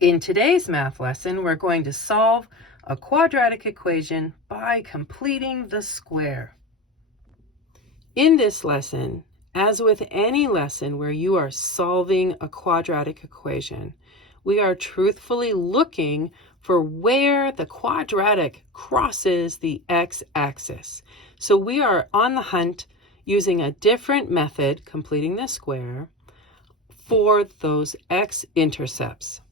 In today's math lesson, we're going to solve a quadratic equation by completing the square. In this lesson, as with any lesson where you are solving a quadratic equation, we are truthfully looking for where the quadratic crosses the x-axis. So we are on the hunt using a different method, completing the square, for those x-intercepts.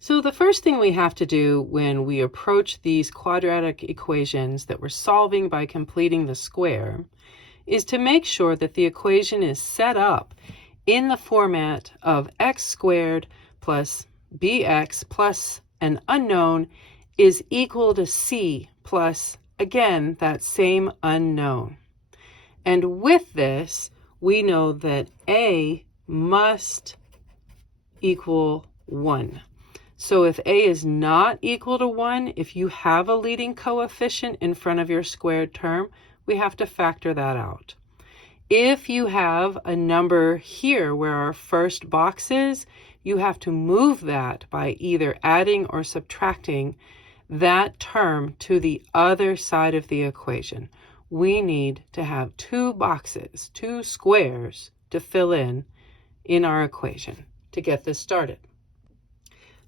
So the first thing we have to do when we approach these quadratic equations that we're solving by completing the square is to make sure that the equation is set up in the format of x squared plus bx plus an unknown is equal to c plus, again, that same unknown. And with this, we know that a must equal 1. So if a is not equal to 1, if you have a leading coefficient in front of your squared term, we have to factor that out. If you have a number here where our first box is, you have to move that by either adding or subtracting that term to the other side of the equation. We need to have two boxes, two squares to fill in our equation to get this started.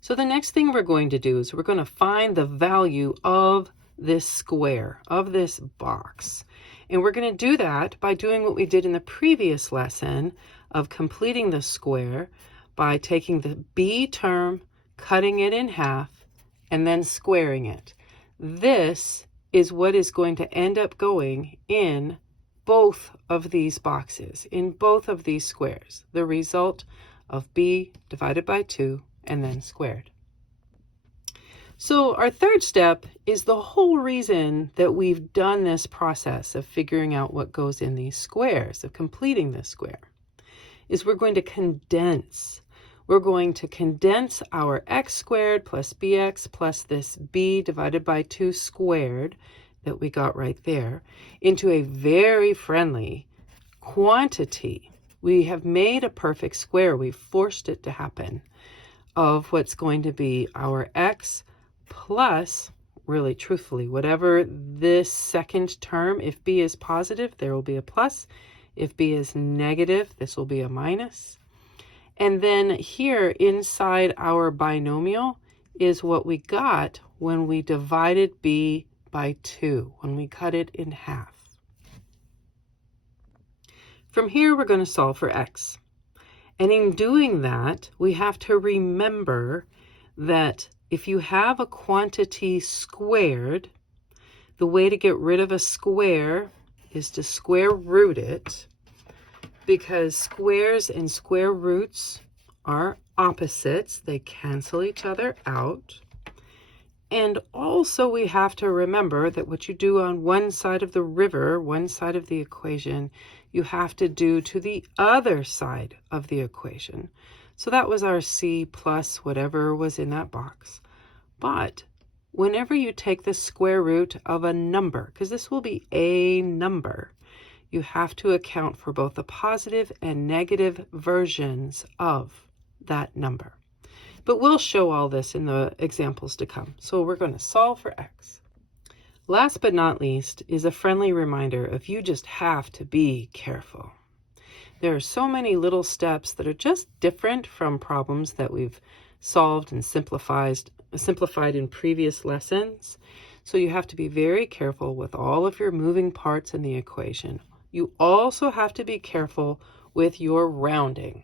So the next thing we're going to do is we're going to find the value of this square, of this box. And we're going to do that by doing what we did in the previous lesson of completing the square by taking the b term, cutting it in half, and then squaring it. This is what is going to end up going in both of these boxes, in both of these squares, the result of b divided by 2 and then squared. So our third step is the whole reason that we've done this process of figuring out what goes in these squares, of completing this square, is we're going to condense. We're going to condense our x squared plus bx plus this b divided by 2 squared that we got right there into a very friendly quantity. We have made a perfect square. We've forced it to happen, of what's going to be our x plus, really truthfully, whatever this second term, if b is positive, there will be a plus. If b is negative, this will be a minus. And then here inside our binomial is what we got when we divided b by 2, when we cut it in half. From here, we're going to solve for x. And in doing that, we have to remember that if you have a quantity squared, the way to get rid of a square is to square root it, because squares and square roots are opposites. They cancel each other out. And also we have to remember that what you do on one side of the river, one side of the equation, you have to do to the other side of the equation. So that was our c plus whatever was in that box. But whenever you take the square root of a number, because this will be a number, you have to account for both the positive and negative versions of that number. But we'll show all this in the examples to come. So we're going to solve for x. Last but not least is a friendly reminder of you just have to be careful. There are so many little steps that are just different from problems that we've solved and simplified in previous lessons. So you have to be very careful with all of your moving parts in the equation. You also have to be careful with your rounding.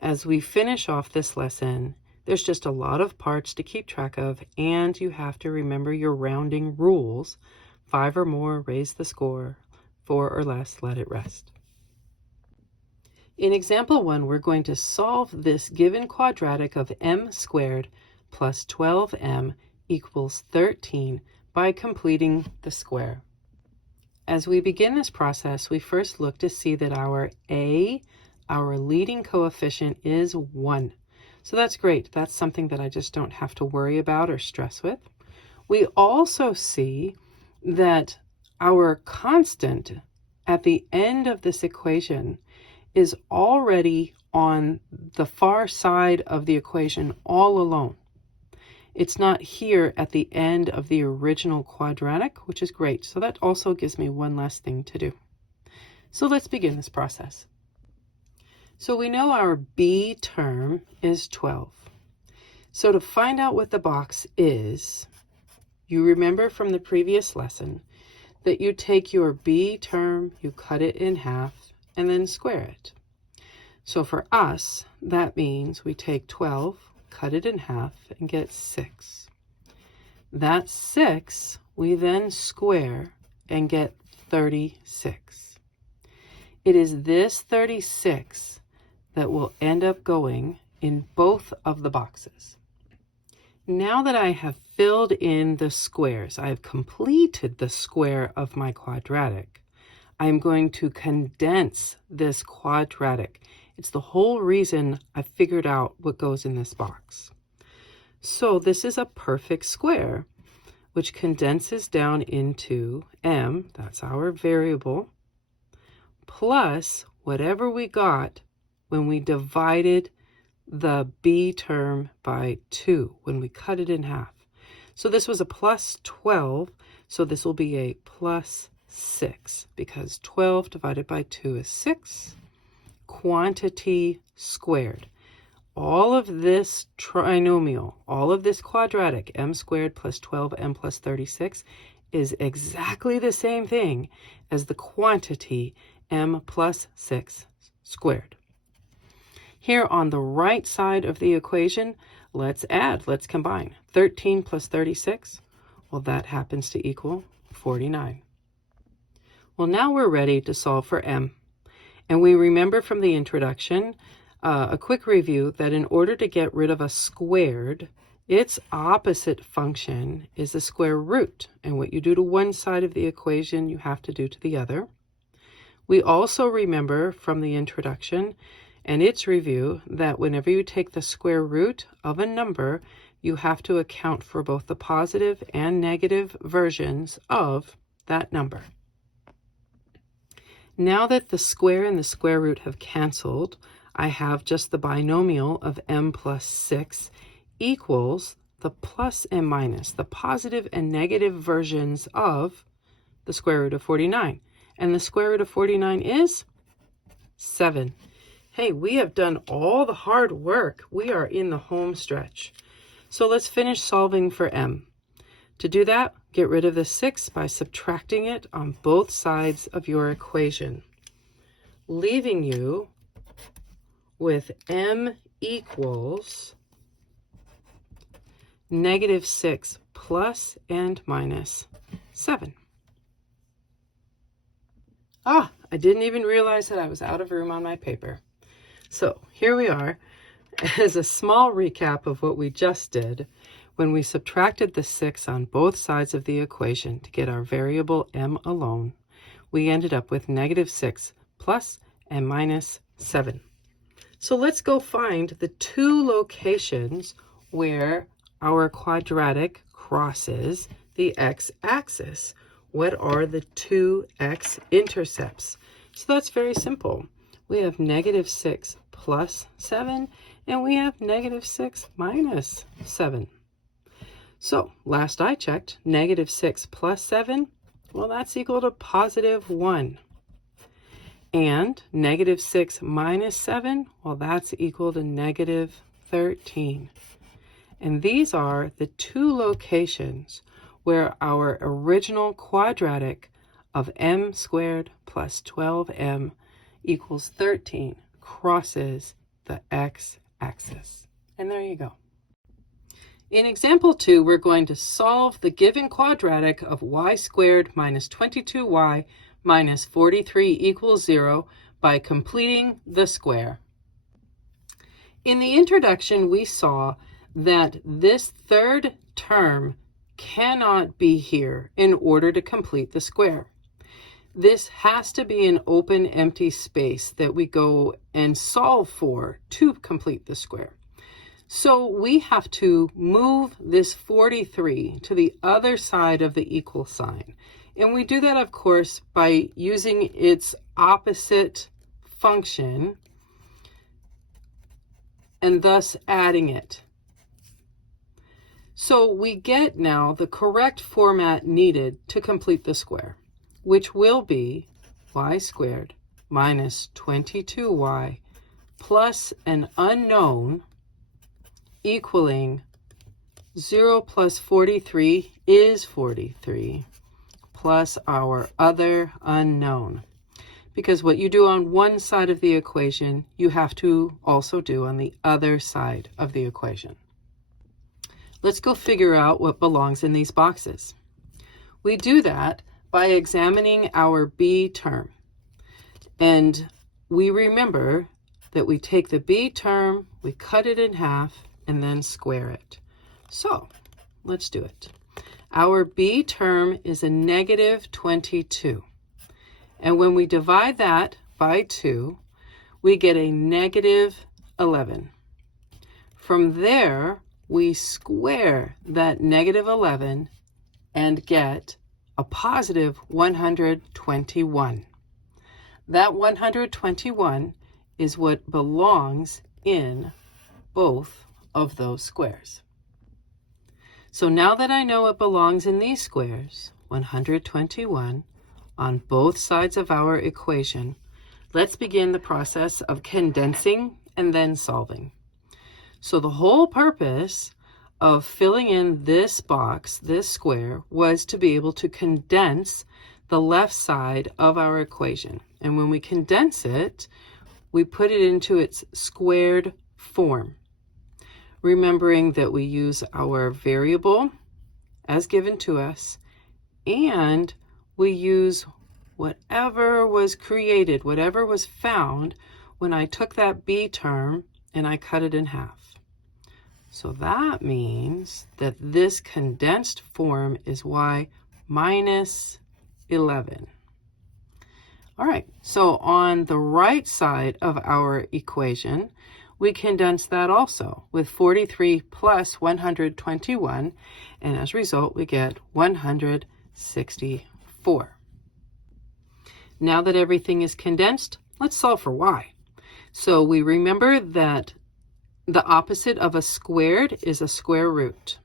As we finish off this lesson, there's just a lot of parts to keep track of, and you have to remember your rounding rules. 5 or more, raise the score. 4 or less, let it rest. In example 1, we're going to solve this given quadratic of m squared plus 12m equals 13 by completing the square. As we begin this process, we first look to see that our a, our leading coefficient, is 1. So that's great. That's something that I just don't have to worry about or stress with. We also see that our constant at the end of this equation is already on the far side of the equation all alone. It's not here at the end of the original quadratic, which is great. So that also gives me one less thing to do. So let's begin this process. So we know our b term is 12. So to find out what the box is, you remember from the previous lesson that you take your b term, you cut it in half, and then square it. So for us, that means we take 12, cut it in half, and get 6. That 6 we then square and get 36. It is this 36 that will end up going in both of the boxes. Now that I have filled in the squares, I have completed the square of my quadratic, I'm going to condense this quadratic. It's the whole reason I figured out what goes in this box. So this is a perfect square, which condenses down into m, that's our variable, plus whatever we got when we divided the b term by 2, when we cut it in half. So this was a plus 12, so this will be a plus 6, because 12 divided by 2 is 6. Quantity squared. All of this trinomial, all of this quadratic, m squared plus 12m plus 36, is exactly the same thing as the quantity m plus 6 squared. Here on the right side of the equation, let's add, let's combine. 13 plus 36, well, that happens to equal 49. Well, now we're ready to solve for m. And we remember from the introduction, a quick review, that in order to get rid of a squared, its opposite function is the square root. And what you do to one side of the equation, you have to do to the other. We also remember from the introduction and its review that whenever you take the square root of a number, you have to account for both the positive and negative versions of that number. Now that the square and the square root have canceled, I have just the binomial of m plus 6 equals the plus and minus, the positive and negative versions of the square root of 49. And the square root of 49 is 7. Hey, we have done all the hard work. We are in the home stretch. So let's finish solving for m. To do that, get rid of the 6 by subtracting it on both sides of your equation, leaving you with m equals negative 6 plus and minus 7. I didn't even realize that I was out of room on my paper. So here we are. As a small recap of what we just did, when we subtracted the 6 on both sides of the equation to get our variable m alone, we ended up with negative 6 plus and minus 7. So let's go find the two locations where our quadratic crosses the x-axis. What are the two x-intercepts? So that's very simple. We have negative 6 plus 7, and we have negative 6 minus 7. So last I checked, negative 6 plus 7, well, that's equal to positive 1. And negative 6 minus 7, well, that's equal to negative 13. And these are the two locations where our original quadratic of m squared plus 12m equals 13 crosses the x-axis. And there you go. In example 2, we're going to solve the given quadratic of y squared minus 22y minus 43 equals 0 by completing the square. In the introduction, we saw that this third term cannot be here in order to complete the square. This has to be an open, empty space that we go and solve for to complete the square. So we have to move this 43 to the other side of the equal sign. And we do that, of course, by using its opposite function and thus adding it. So we get now the correct format needed to complete the square, which will be y squared minus 22y plus an unknown equaling 0 plus 43 is 43 plus our other unknown. Because what you do on one side of the equation, you have to also do on the other side of the equation. Let's go figure out what belongs in these boxes. We do that by examining our b term. And we remember that we take the b term, we cut it in half, and then square it. So let's do it. Our b term is a negative 22. And when we divide that by 2, we get a negative 11. From there, we square that negative 11 and get a positive 121. That 121 is what belongs in both of those squares. So now that I know it belongs in these squares, 121, on both sides of our equation, let's begin the process of condensing and then solving. So the whole purpose of filling in this box, this square, was to be able to condense the left side of our equation. And when we condense it, we put it into its squared form, remembering that we use our variable as given to us, and we use whatever was created, whatever was found when I took that b term and I cut it in half. So that means that this condensed form is y minus 11. All right, so on the right side of our equation, we condense that also with 43 plus 121, and as a result, we get 164. Now that everything is condensed, let's solve for y. So we remember that the opposite of a squared is a square root.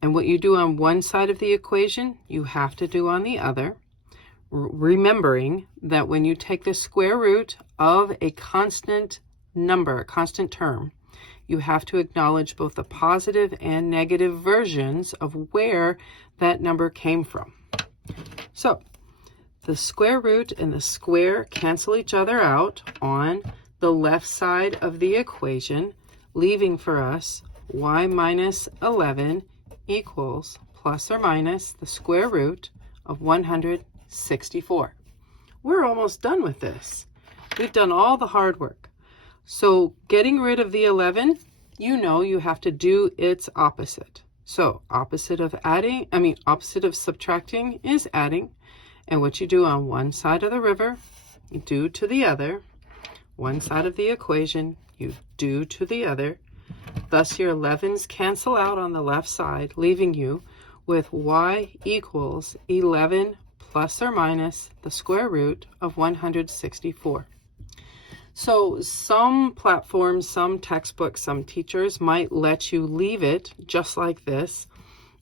And what you do on one side of the equation, you have to do on the other, remembering that when you take the square root of a constant number, a constant term, you have to acknowledge both the positive and negative versions of where that number came from. So the square root and the square cancel each other out on the left side of the equation, leaving for us y minus 11 equals plus or minus the square root of 164. We're almost done with this. We've done all the hard work. So getting rid of the 11, you know you have to do its opposite. So opposite of subtracting is adding. And what you do on one side of the river, you do to the other. One side of the equation, you do to the other. Thus your 11s cancel out on the left side, leaving you with y equals 11 plus or minus the square root of 164. So some platforms, some textbooks, some teachers might let you leave it just like this.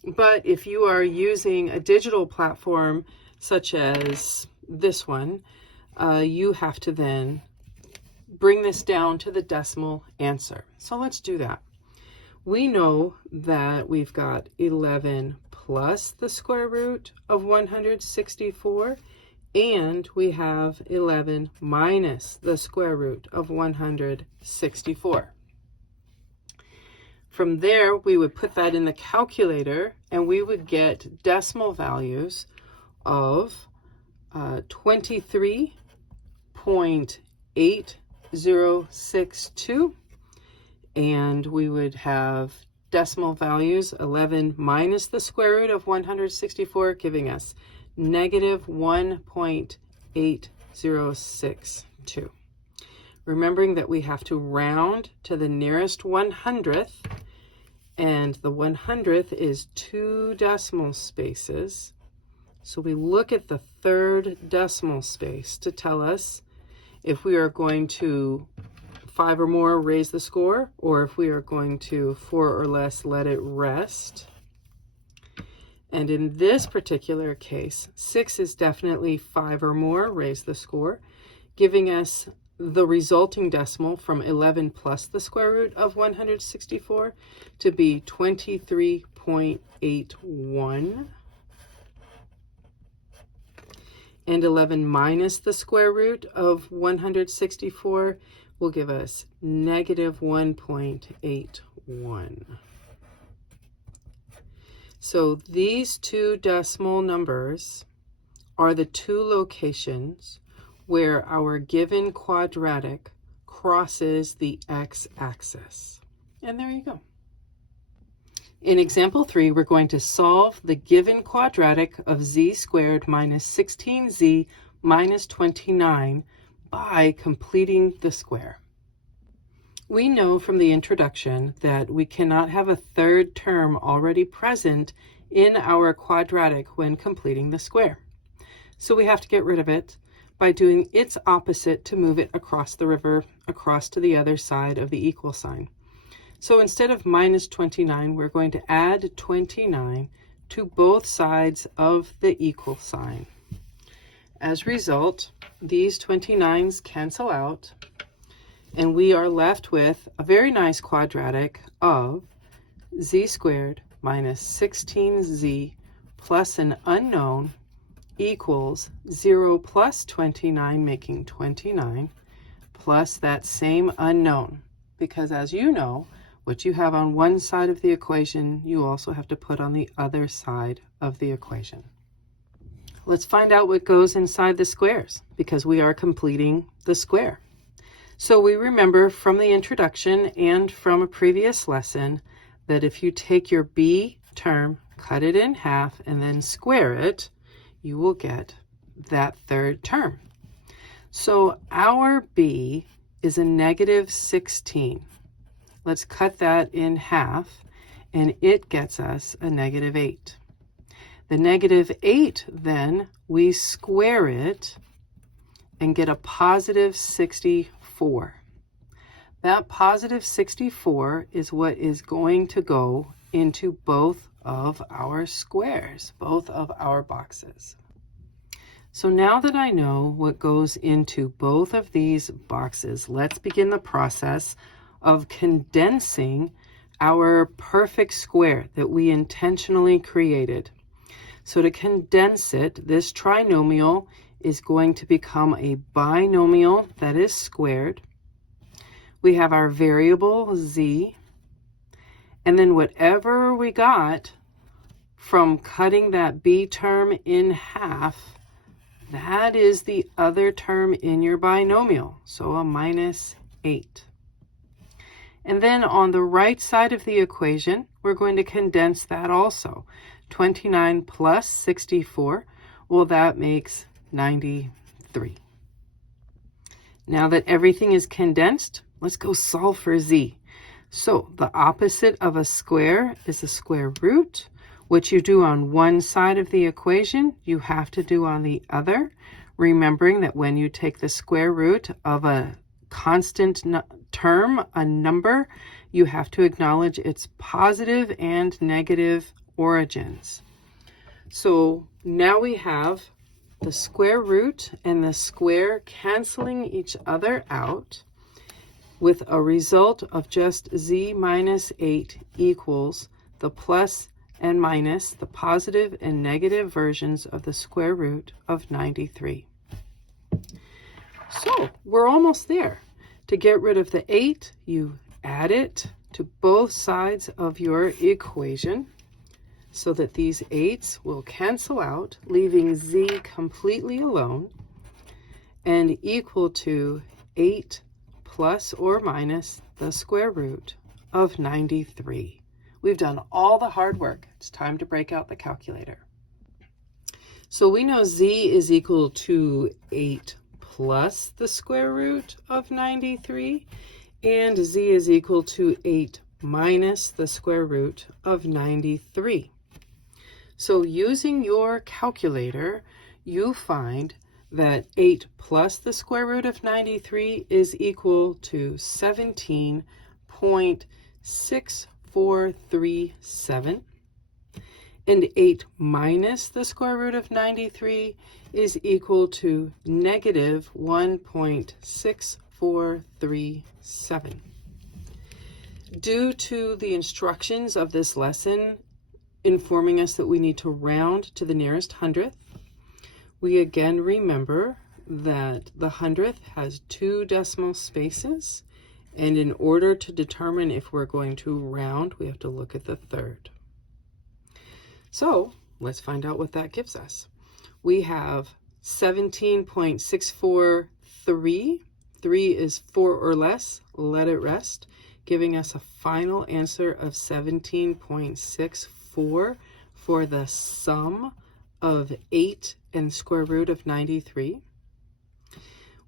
But if you are using a digital platform such as this one, you have to then bring this down to the decimal answer. So let's do that. We know that we've got 11 plus the square root of 164, and we have 11 minus the square root of 164. From there, we would put that in the calculator, and we would get decimal values of 23.8062, and we would have decimal values 11 minus the square root of 164, giving us negative 1.8062. Remembering that we have to round to the nearest 100th, and the 100th is 2 decimal spaces. So we look at the third decimal space to tell us if we are going to 5 or more, raise the score, or if we are going to 4 or less, let it rest. And in this particular case, 6 is definitely 5 or more, raise the score, giving us the resulting decimal from 11 plus the square root of 164 to be 23.81. And 11 minus the square root of 164 will give us negative 1.81. So these two decimal numbers are the two locations where our given quadratic crosses the x-axis. And there you go. In example 3, we're going to solve the given quadratic of z squared minus 16z minus 29 by completing the square. We know from the introduction that we cannot have a third term already present in our quadratic when completing the square. So we have to get rid of it by doing its opposite to move it across the river, across to the other side of the equal sign. So instead of minus 29, we're going to add 29 to both sides of the equal sign. As a result, these 29s cancel out, and we are left with a very nice quadratic of z squared minus 16z plus an unknown equals 0 plus 29, making 29, plus that same unknown. Because as you know, what you have on one side of the equation, you also have to put on the other side of the equation. Let's find out what goes inside the squares, because we are completing the square. So we remember from the introduction and from a previous lesson that if you take your b term, cut it in half, and then square it, you will get that third term. So our b is a negative 16. Let's cut that in half, and it gets us a negative 8. The negative 8, then, we square it and get a positive 64. That positive 64 is what is going to go into both of our squares, both of our boxes. So now that I know what goes into both of these boxes, let's begin the process of condensing our perfect square that we intentionally created. So to condense it, this trinomial is going to become a binomial that is squared. We have our variable z, and then whatever we got from cutting that b term in half, that is the other term in your binomial, so a minus 8. And then on the right side of the equation, we're going to condense that also. 29 plus 64, well, that makes 93. Now that everything is condensed, let's go solve for z. So the opposite of a square is a square root. What you do on one side of the equation, you have to do on the other, remembering that when you take the square root of a constant term, a number, you have to acknowledge its positive and negative origins. So now we have the square root and the square canceling each other out with a result of just z minus 8 equals the plus and minus, the positive and negative versions of the square root of 93. So we're almost there. To get rid of the 8, you add it to both sides of your equation so that these 8s will cancel out, leaving z completely alone and equal to 8 plus or minus the square root of 93. We've done all the hard work. It's time to break out the calculator. So we know z is equal to 8 plus the square root of 93, and z is equal to 8 minus the square root of 93. So using your calculator, you find that 8 plus the square root of 93 is equal to 17.6437. And 8 minus the square root of 93 is equal to negative 1.6437. Due to the instructions of this lesson informing us that we need to round to the nearest hundredth, we again remember that the hundredth has 2 decimal spaces, and in order to determine if we're going to round, we have to look at the third. So let's find out what that gives us. We have 17.643. 3 is 4 or less. Let it rest, giving us a final answer of 17.64 for the sum of 8 and square root of 93.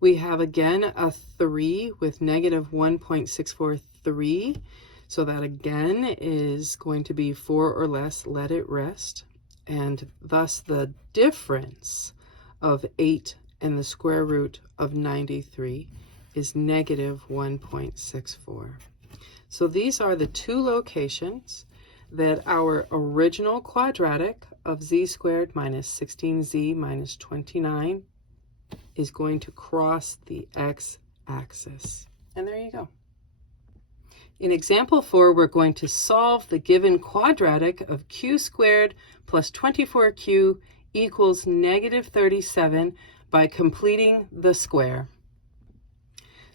We have again a 3 with negative 1.643. So that again is going to be 4 or less, let it rest. And thus the difference of 8 and the square root of 93 is negative 1.64. So these are the 2 locations that our original quadratic of z squared minus 16z minus 29 is going to cross the x-axis. And there you go. In example 4, we're going to solve the given quadratic of q squared plus 24q equals negative 37 by completing the square.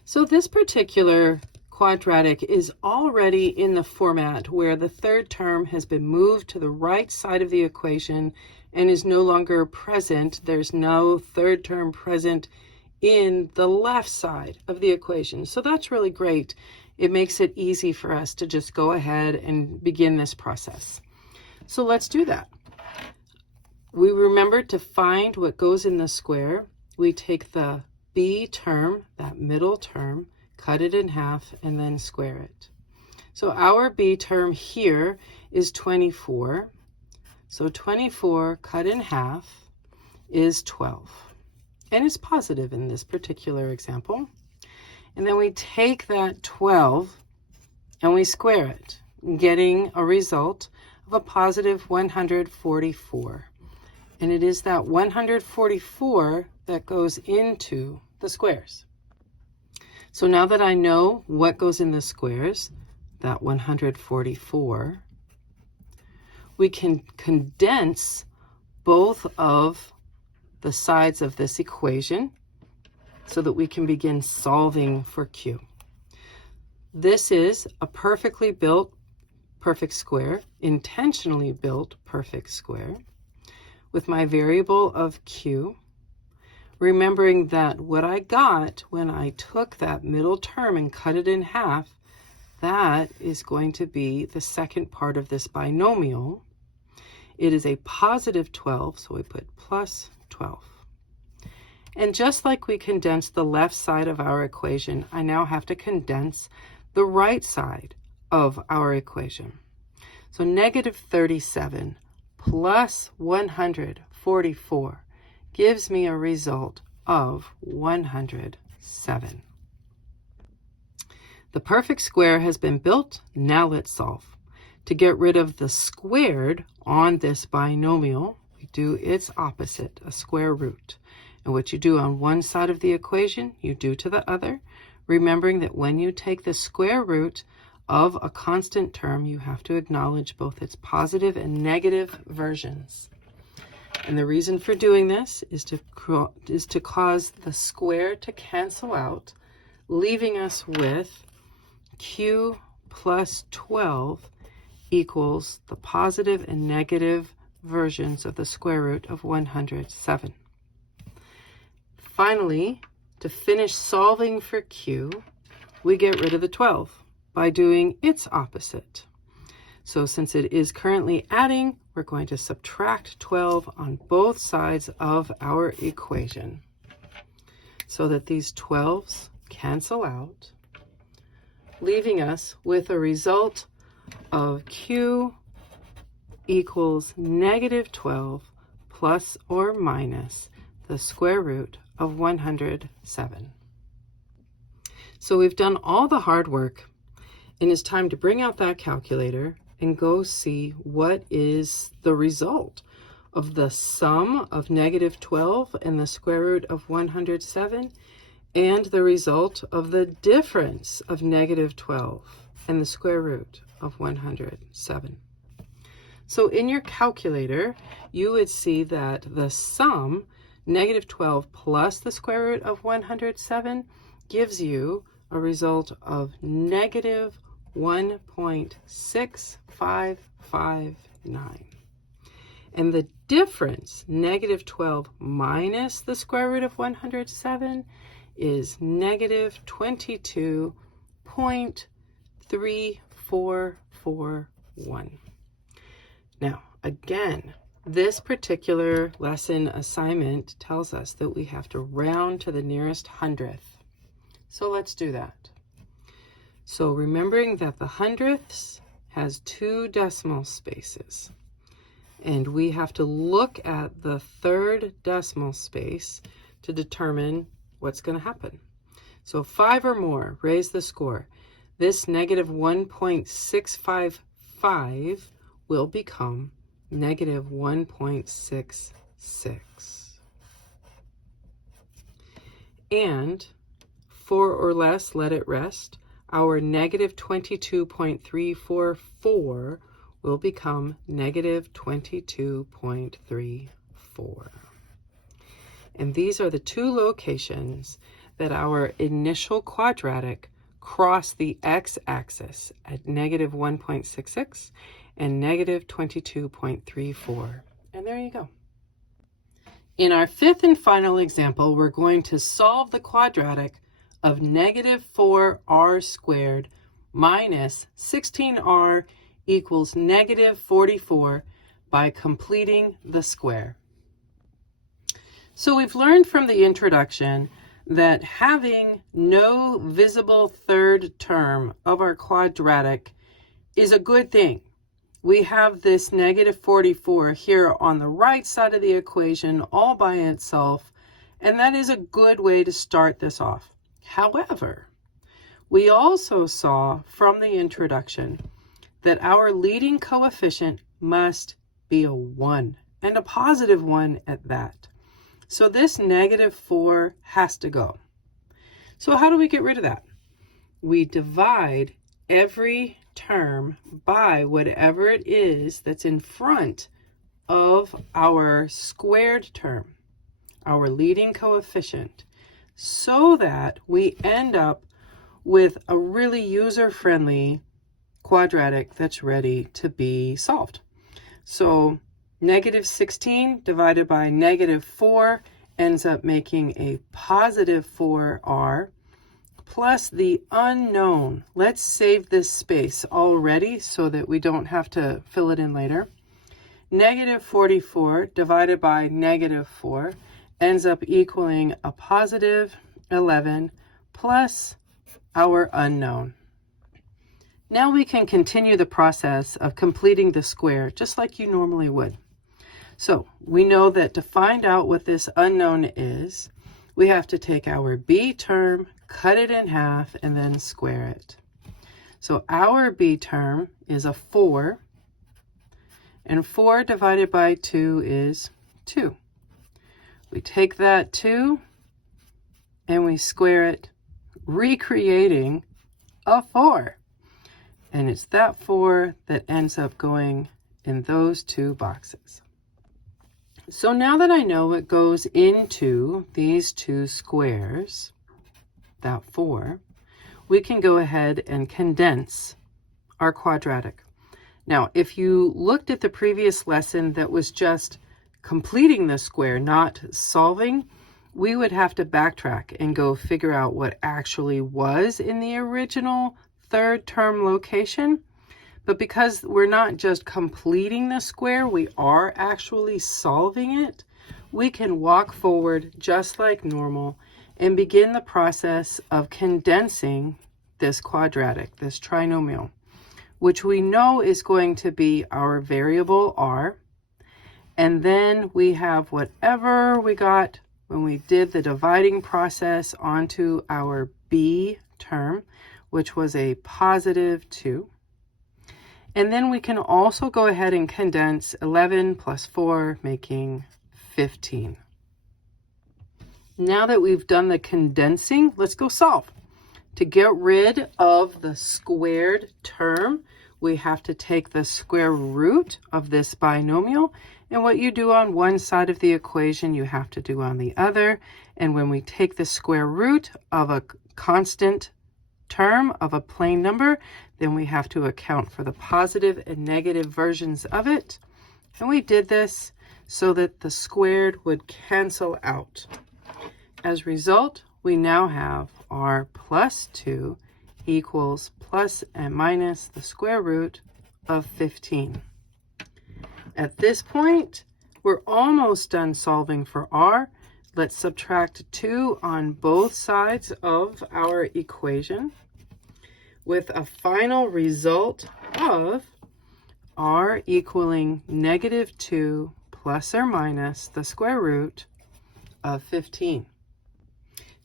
So this particular quadratic is already in the format where the third term has been moved to the right side of the equation and is no longer present. There's no third term present in the left side of the equation. So that's really great. It makes it easy for us to just go ahead and begin this process. So let's do that. We remember to find what goes in the square. We take the b term, that middle term, cut it in half, and then square it. So our b term here is 24. So 24 cut in half is 12. And it's positive in this particular example. And then we take that 12 and we square it, getting a result of a positive 144. And it is that 144 that goes into the squares. So now that I know what goes in the squares, that 144, we can condense both of the sides of this equation so that we can begin solving for q. This is a perfectly built perfect square, intentionally built perfect square, with my variable of q, remembering that what I got when I took that middle term and cut it in half, that is going to be the second part of this binomial. It is a positive 12, so we put plus 12. And just like we condensed the left side of our equation, I now have to condense the right side of our equation. So negative 37 plus 144 gives me a result of 107. The perfect square has been built. Now let's solve. To get rid of the squared on this binomial, we do its opposite, a square root. And what you do on one side of the equation, you do to the other, remembering that when you take the square root of a constant term, you have to acknowledge both its positive and negative versions. And the reason for doing this is to cause the square to cancel out, leaving us with q plus 12 equals the positive and negative versions of the square root of 107. Finally, to finish solving for q, we get rid of the 12 by doing its opposite. So since it is currently adding, we're going to subtract 12 on both sides of our equation so that these 12s cancel out, leaving us with a result of q equals negative 12 plus or minus the square root of 107. So we've done all the hard work, and it's time to bring out that calculator and go see what is the result of the sum of -12 and the square root of 107, and the result of the difference of -12 and the square root of 107. So in your calculator, you would see that the sum, -12 plus the square root of 107, gives you a result of -1.6559. And the difference, -12 minus the square root of 107, is -22.3441. Now, again, this particular lesson assignment tells us that we have to round to the nearest hundredth. So let's do that. So remembering that the hundredths has 2 decimal spaces, and we have to look at the third decimal space to determine what's going to happen. So 5 or more, raise the score. This -1.655 will become -1.66. And 4 or less, let it rest. Our -22.344 will become -22.34. And these are the 2 locations that our initial quadratic cross the x-axis at -1.66 and -22.34. And there you go. In our 5th and final example, we're going to solve the quadratic of -4r squared minus 16r equals -44 by completing the square. So we've learned from the introduction that having no visible third term of our quadratic is a good thing. We have this -44 here on the right side of the equation all by itself, and that is a good way to start this off. However, we also saw from the introduction that our leading coefficient must be a 1, and a positive 1 at that. So this -4 has to go. So how do we get rid of that? We divide every term by whatever it is that's in front of our squared term, our leading coefficient, so that we end up with a really user-friendly quadratic that's ready to be solved. So -16 divided by -4 ends up making a positive 4r plus the unknown. Let's save this space already so that we don't have to fill it in later. -44 divided by -4 ends up equaling a positive 11 plus our unknown. Now we can continue the process of completing the square just like you normally would. So we know that to find out what this unknown is, we have to take our b term, cut it in half, and then square it. So our b term is a 4, and 4 divided by 2 is 2. We take that 2 and we square it, recreating a 4. And it's that 4 that ends up going in those 2 boxes. So now that I know what goes into these 2 squares, that 4, we can go ahead and condense our quadratic. Now, if you looked at the previous lesson that was just completing the square, not solving, we would have to backtrack and go figure out what actually was in the original third term location. But because we're not just completing the square, we are actually solving it, we can walk forward just like normal and begin the process of condensing this quadratic, this trinomial, which we know is going to be our variable r. And then we have whatever we got when we did the dividing process onto our b term, which was a positive 2. And then we can also go ahead and condense 11 plus 4, making 15. Now that we've done the condensing, let's go solve. To get rid of the squared term, we have to take the square root of this binomial, and what you do on one side of the equation, you have to do on the other. And when we take the square root of a constant term of a plain number, then we have to account for the positive and negative versions of it. And we did this so that the squared would cancel out. As a result, we now have r plus 2 equals plus and minus the square root of 15. At this point, we're almost done solving for r. Let's subtract 2 on both sides of our equation with a final result of r equaling negative 2 plus or minus the square root of 15.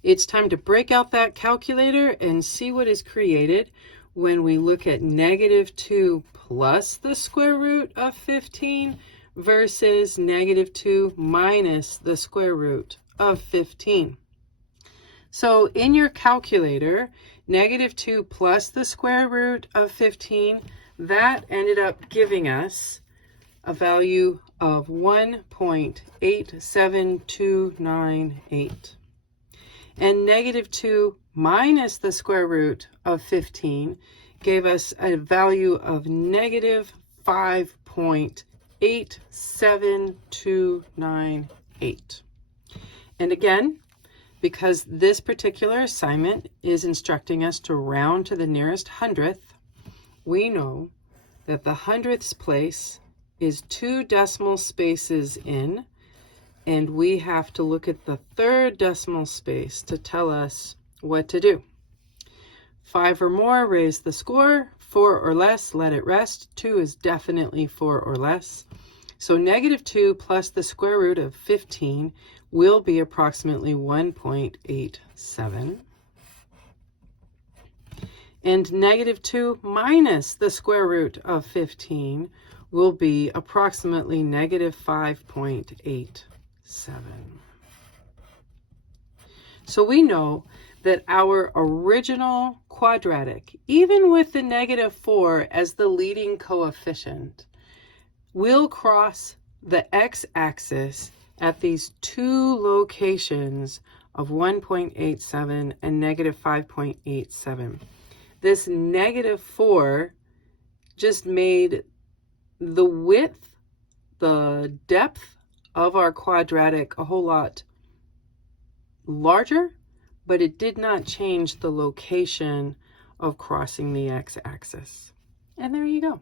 It's time to break out that calculator and see what is created when we look at negative 2 plus the square root of 15 versus negative 2 minus the square root of 15. So in your calculator, negative 2 plus the square root of 15, that ended up giving us a value of 1.87298. And negative 2 minus the square root of 15 gave us a value of negative 5.87298. And again, because this particular assignment is instructing us to round to the nearest hundredth, we know that the hundredths place is 2 decimal spaces in, and we have to look at the third decimal space to tell us what to do. 5 or more, raise the score. 4 or less, let it rest. 2 is definitely 4 or less. So negative 2 plus the square root of 15 will be approximately 1.87. And negative 2 minus the square root of 15 will be approximately negative 5.87. So we know that our original quadratic, even with the negative 4 as the leading coefficient, will cross the x-axis at these 2 locations of 1.87 and negative 5.87. This negative 4 just made the width, the depth of our quadratic a whole lot larger, but it did not change the location of crossing the x-axis. And there you go.